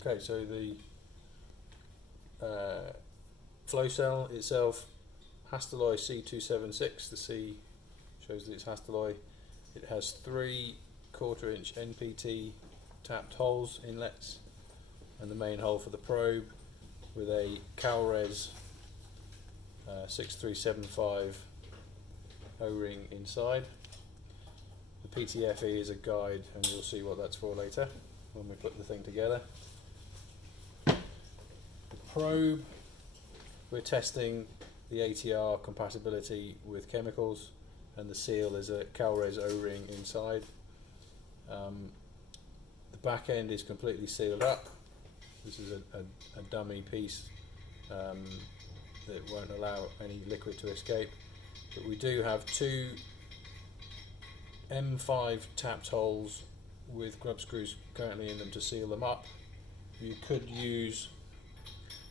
Okay, so the flow cell itself, Hastalloy C276, the C shows that it's Hastalloy. It has 3 1/4 inch NPT tapped holes, inlets, and the main hole for the probe with a CalRes 6375 O-ring inside. The PTFE is a guide, and you'll see what that's for later when we put the thing together. The probe, we're testing the ATR compatibility with chemicals, and the seal is a CalRes O-ring inside. The back end is completely sealed up. This is a dummy piece that won't allow any liquid to escape. But we do have 2 M5 tapped holes with grub screws currently in them to seal them up. You could use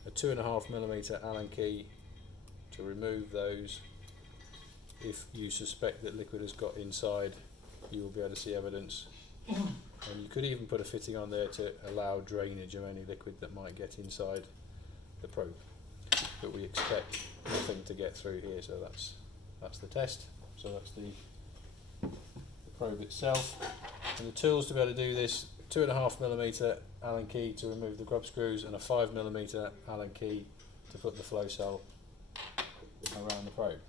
a 2.5mm Allen key to remove those. If you suspect that liquid has got inside, you will be able to see evidence. And you could even put a fitting on there to allow drainage of any liquid that might get inside the probe. But we expect nothing to get through here, so that's the test. So that's the probe itself. And the tools to be able to do this: 2.5mm Allen key to remove the grub screws, and a 5mm Allen key to put the flow cell around the probe.